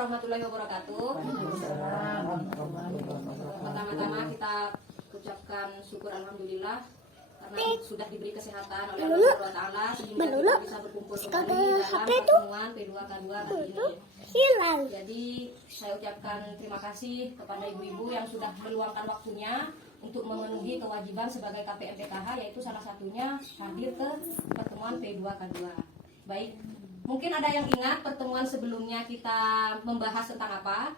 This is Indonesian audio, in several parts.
warahmatullahi wabarakatuh. Pertama-tama kita ucapkan syukur alhamdulillah karena sudah diberi kesehatan oleh Allah Subhanahu wa taala sehingga kita bisa berkumpul kembali dalam pertemuan P2K2 kali ini. Jadi saya ucapkan terima kasih kepada ibu-ibu yang sudah meluangkan waktunya untuk memenuhi kewajiban sebagai KPM PKH, yaitu salah satunya hadir ke pertemuan P2K2. Baik, mungkin ada yang ingat pertemuan sebelumnya kita membahas tentang apa?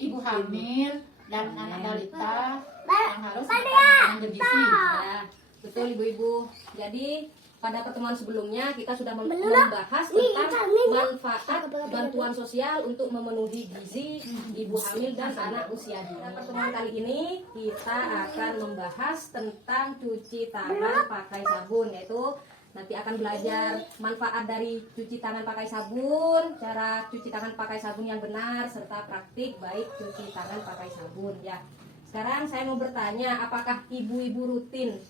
Ibu hamil dan anak balita yang harus makan bergizi. Ya, betul ibu-ibu. Jadi pada pertemuan sebelumnya kita sudah membahas tentang manfaat bantuan sosial untuk memenuhi gizi ibu hamil dan anak usia dini. Pada pertemuan kali ini kita akan membahas tentang cuci tangan pakai sabun, yaitu nanti akan belajar manfaat dari cuci tangan pakai sabun, cara cuci tangan pakai sabun yang benar, serta praktik baik cuci tangan pakai sabun ya. Sekarang saya mau bertanya, apakah ibu-ibu rutin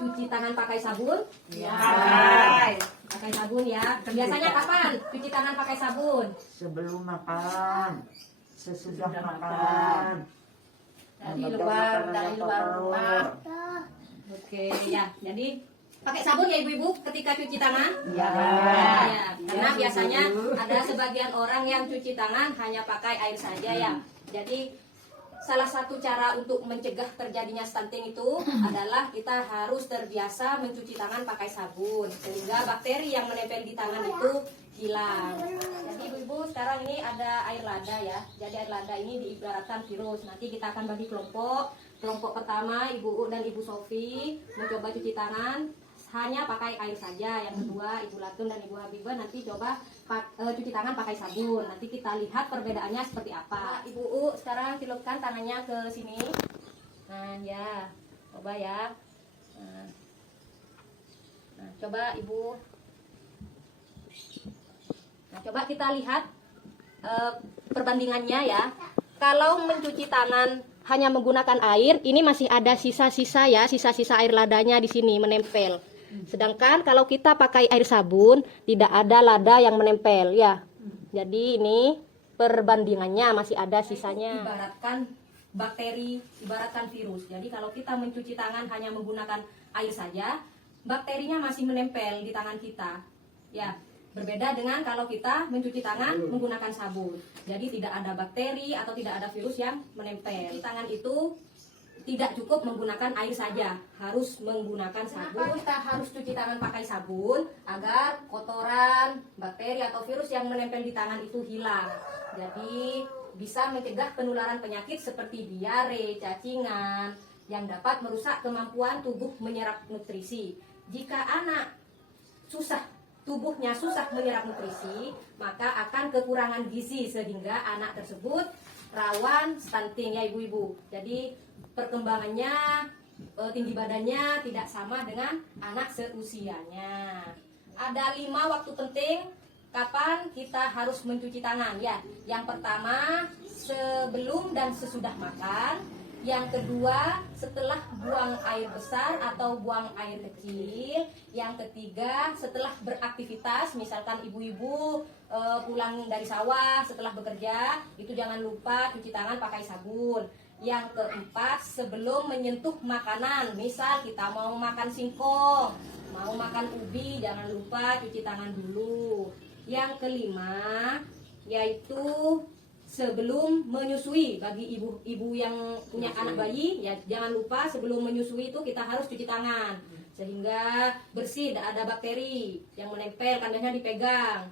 cuci tangan pakai sabun? Ya. Pakai sabun ya. Biasanya kapan cuci tangan pakai sabun? Sebelum makan, sesudah makan, Dari luar rumah. Oke ya. Jadi pakai sabun ya ibu-ibu ketika cuci tangan? Ya. Ya, karena biasanya ada sebagian orang yang cuci tangan hanya pakai air saja ya. Jadi salah satu cara untuk mencegah terjadinya stunting itu adalah kita harus terbiasa mencuci tangan pakai sabun sehingga bakteri yang menempel di tangan itu hilang. Jadi ibu-ibu sekarang ini ada air lada ya. Jadi air lada ini diibaratkan virus. Nanti kita akan bagi kelompok. Kelompok pertama Ibu U dan Ibu Sofi mencoba cuci tangan hanya pakai air saja. Yang kedua Ibu Latun dan Ibu Habibah nanti coba cuci tangan pakai sabun. Nanti kita lihat perbedaannya seperti apa. Ibu U sekarang tilupkan tangannya ke sini. Nah ya, coba ya. Nah, coba Ibu. Nah, coba kita lihat perbandingannya ya. Kalau mencuci tangan hanya menggunakan air, ini masih ada sisa-sisa ya, sisa-sisa air ladanya di sini menempel. Sedangkan kalau kita pakai air sabun, tidak ada lada yang menempel ya. Jadi ini perbandingannya masih ada sisanya. Ibaratkan bakteri, ibaratkan virus. Jadi kalau kita mencuci tangan hanya menggunakan air saja, bakterinya masih menempel di tangan kita. Ya, berbeda dengan kalau kita mencuci tangan menggunakan sabun. Jadi tidak ada bakteri atau tidak ada virus yang menempel. Di tangan itu tidak cukup menggunakan air saja, harus menggunakan sabun. Kenapa kita harus cuci tangan pakai sabun? Agar kotoran, bakteri atau virus yang menempel di tangan itu hilang. Jadi bisa mencegah penularan penyakit seperti diare, cacingan yang dapat merusak kemampuan tubuh menyerap nutrisi. Jika anak tubuhnya susah menyerap nutrisi, maka akan kekurangan gizi sehingga anak tersebut rawan stunting ya ibu-ibu. Jadi perkembangannya, tinggi badannya tidak sama dengan anak seusianya. Ada 5 waktu penting kapan kita harus mencuci tangan ya. Yang pertama sebelum dan sesudah makan. Yang kedua setelah buang air besar atau buang air kecil. Yang ketiga setelah beraktivitas, misalkan ibu-ibu pulang dari sawah setelah bekerja, itu jangan lupa cuci tangan pakai sabun. Yang keempat sebelum menyentuh makanan, misal kita mau makan singkong, mau makan ubi, jangan lupa cuci tangan dulu. Yang kelima yaitu sebelum menyusui, bagi ibu-ibu yang punya anak bayi ya jangan lupa sebelum menyusui itu kita harus cuci tangan sehingga bersih, tidak ada bakteri yang menempel, kandangnya dipegang.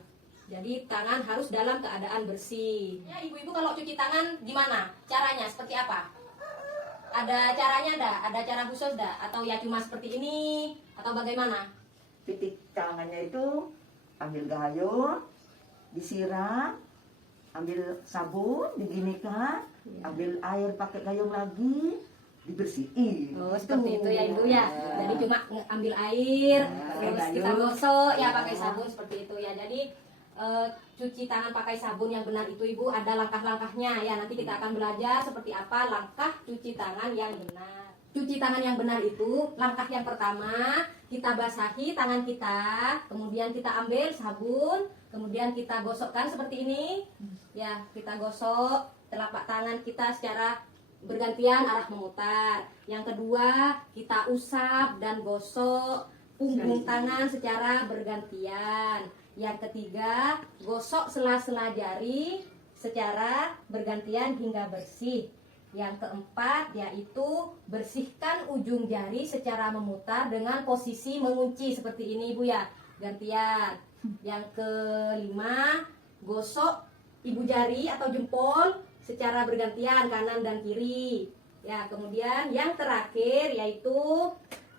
Jadi tangan harus dalam keadaan bersih. Ya ibu-ibu kalau cuci tangan gimana? Caranya seperti apa? Ada caranya dah? Ada cara khusus dah? Atau ya cuma seperti ini? Atau bagaimana? Titik tangannya itu ambil gayung, disiram, ambil sabun, diginikan, ambil air pakai gayung lagi, dibersihin. Oh seperti itu ya ibu ya. Jadi cuma ambil air, terus kita gosok ya pakai sabun seperti itu ya. Jadi cuci tangan pakai sabun yang benar itu ibu ada langkah-langkahnya ya. Nanti kita akan belajar seperti apa langkah cuci tangan yang benar. Cuci tangan yang benar itu langkah yang pertama kita basahi tangan kita, kemudian kita ambil sabun, Kemudian kita gosokkan seperti ini. Ya, kita gosok telapak tangan kita secara bergantian arah memutar. Yang kedua, kita usap dan gosok punggung tangan secara bergantian. Yang ketiga, gosok sela-sela jari secara bergantian hingga bersih. Yang keempat, yaitu bersihkan ujung jari secara memutar dengan posisi mengunci seperti ini, Ibu ya. Gantian. Yang kelima, gosok ibu jari atau jempol secara bergantian kanan dan kiri. Ya, kemudian yang terakhir yaitu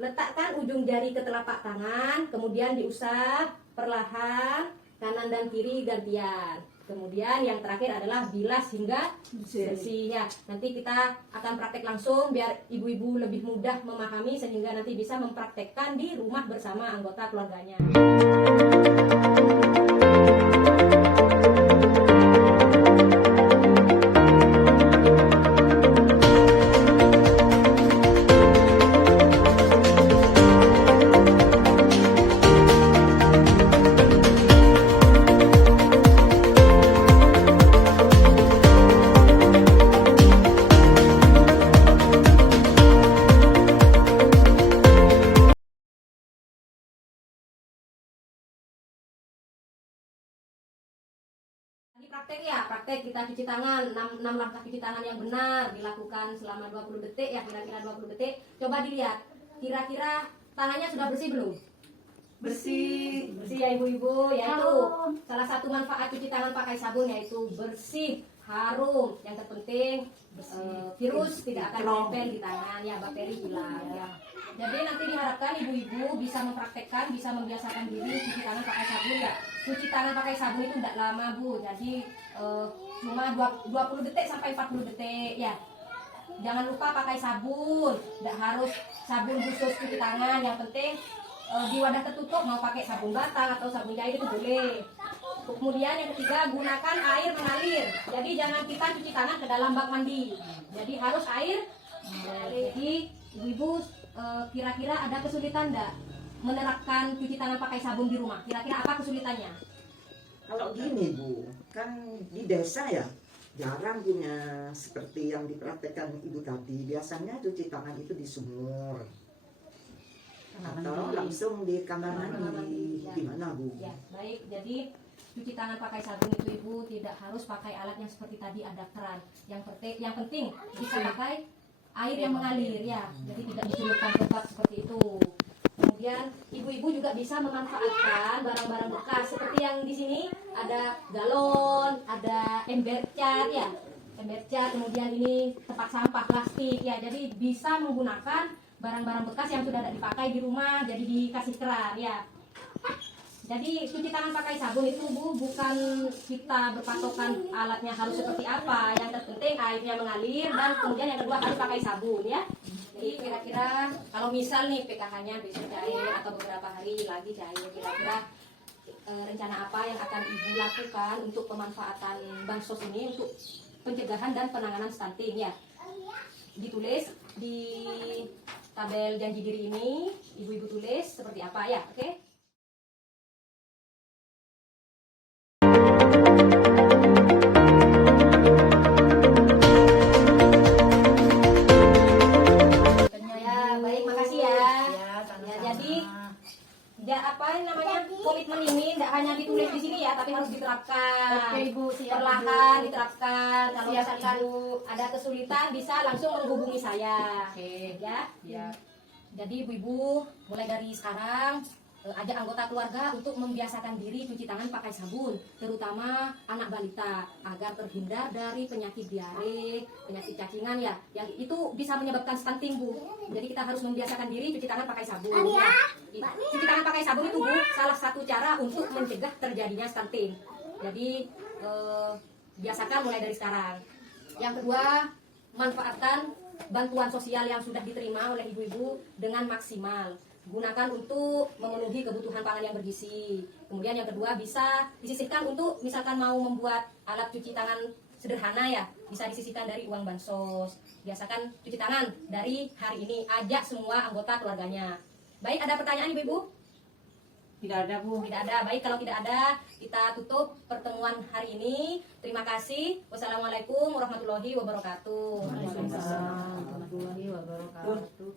letakkan ujung jari ke telapak tangan, kemudian diusap perlahan kanan dan kiri gantian. Kemudian yang terakhir adalah bilas hingga bersih. Ya, nanti kita akan praktek langsung biar ibu-ibu lebih mudah memahami sehingga nanti bisa mempraktekkan di rumah bersama anggota keluarganya. Praktek ya, praktek kita cuci tangan 6 langkah cuci tangan yang benar dilakukan selama 20 detik ya, kira-kira 20 detik. Coba dilihat, kira-kira tangannya sudah bersih belum? Bersih. Bersih ya ibu-ibu, yaitu salah satu manfaat cuci tangan pakai sabun yaitu bersih, harum. Yang terpenting virus tidak akan menempel di tangan ya, bakteri hilang ya. Jadi nanti diharapkan ibu-ibu bisa mempraktekkan, bisa membiasakan diri cuci tangan pakai sabun ya. Cuci tangan pakai sabun itu tidak lama Bu, jadi cuma 20 detik sampai 40 detik ya. Jangan lupa pakai sabun, tidak harus sabun khusus cuci tangan, yang penting di wadah tertutup, mau pakai sabun batang atau sabun cair itu boleh. Kemudian yang ketiga, gunakan air mengalir. Jadi jangan kita cuci tangan ke dalam bak mandi. Jadi harus air. Jadi ibu-ibu kira-kira ada kesulitan enggak menerapkan cuci tangan pakai sabun di rumah? Kira-kira apa kesulitannya? Kalau gini Bu, kan di desa ya jarang punya seperti yang dipraktekkan Ibu tadi. Biasanya cuci tangan itu di sumur atau langsung di kamar mandi. Gimana Bu? Ya, baik. Jadi cuci tangan pakai sabun itu Ibu tidak harus pakai alat yang seperti tadi ada keran. Yang penting bisa pakai air yang mengalir ya. Jadi tidak dicelupkan ke bak seperti itu. Kemudian ibu-ibu juga bisa memanfaatkan barang-barang bekas seperti yang di sini ada galon, ada ember cat ya, ember cat. Kemudian ini tempat sampah plastik ya. Jadi bisa menggunakan barang-barang bekas yang sudah tidak dipakai di rumah, jadi dikasih keran ya. Jadi cuci tangan pakai sabun itu Bu bukan kita berpatokan alatnya harus seperti apa. Yang terpenting airnya mengalir dan kemudian yang kedua harus pakai sabun ya. Jadi kira-kira kalau misal nih PKH-nya besok cair atau beberapa hari lagi cair, kira-kira rencana apa yang akan Ibu lakukan untuk pemanfaatan bansos ini untuk pencegahan dan penanganan stunting ya. Ditulis di tabel janji diri ini, ibu-ibu tulis seperti apa ya, oke? Komitmen ini tidak hanya ditulis di sini ya, tapi harus diterapkan. Oke Ibu, siap, perlahan Ibu. diterapkan. Kalau Siap, misalkan Ibu. ada kesulitan bisa langsung menghubungi saya. Oke. Ya. Ya. Jadi ibu-ibu mulai dari sekarang ajak anggota keluarga untuk membiasakan diri cuci tangan pakai sabun, terutama anak balita agar terhindar dari penyakit diare, penyakit cacingan ya, yang itu bisa menyebabkan stunting Bu. Jadi kita harus membiasakan diri cuci tangan pakai sabun. Ya. Cuci tangan pakai sabun itu Bu salah satu cara untuk mencegah terjadinya stunting. Jadi biasakan mulai dari sekarang. Yang kedua, manfaatkan bantuan sosial yang sudah diterima oleh ibu-ibu dengan maksimal. Gunakan untuk memenuhi kebutuhan pangan yang bergizi. Kemudian yang kedua bisa disisihkan untuk misalkan mau membuat alat cuci tangan sederhana ya, bisa disisihkan dari uang bansos. Biasakan cuci tangan dari hari ini, ajak semua anggota keluarganya. Baik, ada pertanyaan ibu-ibu? Tidak ada, Bu. Tidak ada. Baik, kalau tidak ada, kita tutup pertemuan hari ini. Terima kasih. Wassalamualaikum warahmatullahi wabarakatuh. Waalaikumsalam warahmatullahi wabarakatuh.